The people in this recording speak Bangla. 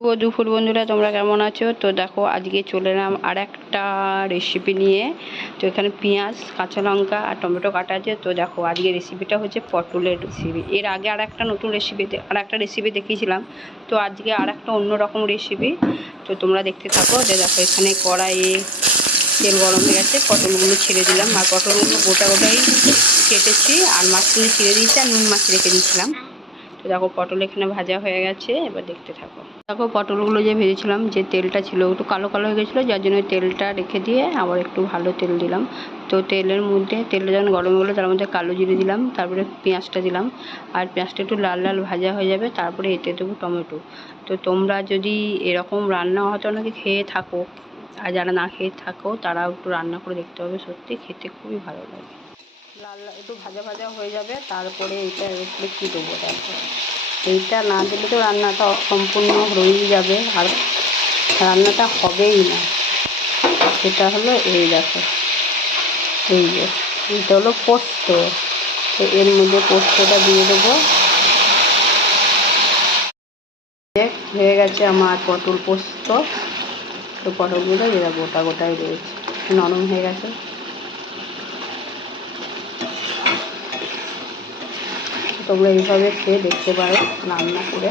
দুপুর বন্ধুরা, তোমরা কেমন আছো? তো দেখো, আজকে চলে এলাম আর একটা রেসিপি নিয়ে। তো এখানে পেঁয়াজ, কাঁচা লঙ্কা আর টমেটো কাটা আছে। তো দেখো, আজকে রেসিপিটা হচ্ছে পটলের রেসিপি। এর আগে আর একটা নতুন রেসিপি দেখিয়েছিলাম। তো আজকে আর একটা অন্যরকম রেসিপি। তো তোমরা দেখতে থাকো। যে দেখো, এখানে কড়াইয়ে তেল গরম হয়ে গেছে, পটলগুলো ছেড়ে দিলাম। আর পটলগুলো গোটাই কেটেছি, আর মাছগুলো ছিঁড়ে দিয়েছি, আর নুন মাছ রেখে দিয়েছিলাম। তো দেখো, পটল এখানে ভাজা হয়ে গেছে। এবার দেখতে থাকো। দেখো, পটলগুলো যে ভেজেছিলাম, যে তেলটা ছিল একটু কালো কালো হয়ে গেছিলো, যার জন্য তেলটা রেখে দিয়ে আবার একটু ভালো তেল দিলাম। তো তেলটা যখন গরম হলো, তার মধ্যে কালো জিরে দিলাম, তারপরে পেঁয়াজটা দিলাম। আর পেঁয়াজটা একটু লাল লাল ভাজা হয়ে যাবে, তারপরে এতে দেবো টমেটো। তো তোমরা যদি এরকম রান্না হয়তো অনেকে খেয়ে থাকো, আর যারা না খেয়ে থাকো তারাও একটু রান্না করে দেখতে হবে। সত্যি খেতে খুবই ভালো লাগে। লাল একটু ভাজা ভাজা হয়ে যাবে, তারপরে এইটার উপরে কী দেবো? দেখো, এইটা না দিলে তো রান্নাটা সম্পূর্ণ রয়েই যাবে, আর রান্নাটা হবেই না। সেটা হলো এই দেখো, এই যে এটা হলো পোস্ত। তো এর মধ্যে পোস্তটা দিয়ে দেবো। হয়ে গেছে আমার পটল পোস্ত। তো পটলগুলো এরা গোটাই রয়েছে, নরম হয়ে গেছে। তোমরা এইভাবে খেয়ে দেখতে পারো রান্না করে।